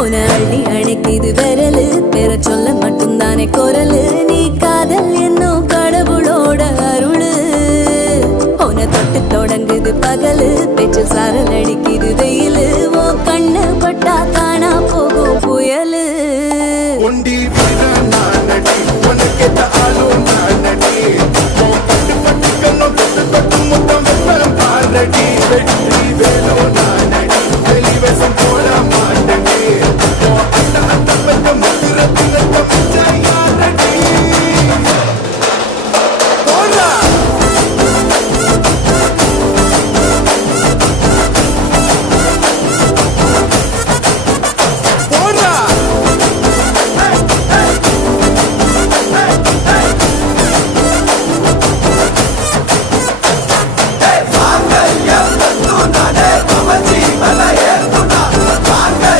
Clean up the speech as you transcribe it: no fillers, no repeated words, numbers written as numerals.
உன அள்ளி அணைக்குது விரலு பெற சொல்ல மட்டும்தானே குரலு நீ காதல் என்னும் கடவுளோட அருளு உன தொட்டு தொடங்குது பகலு பேச்சு சாரல் அடிக்குது வெயிலு ஓ கண்ணு பட்டா காணா போகும் புயலு ஒண்டி வீரன் நானடி உனக்கேத்த ஆளும் நானடி பட்டு பட்டு கண்ணம் தொட்டு தொட்டு முத்தம் வெப்பம் பாரடி வெற்றி வேலோ நான்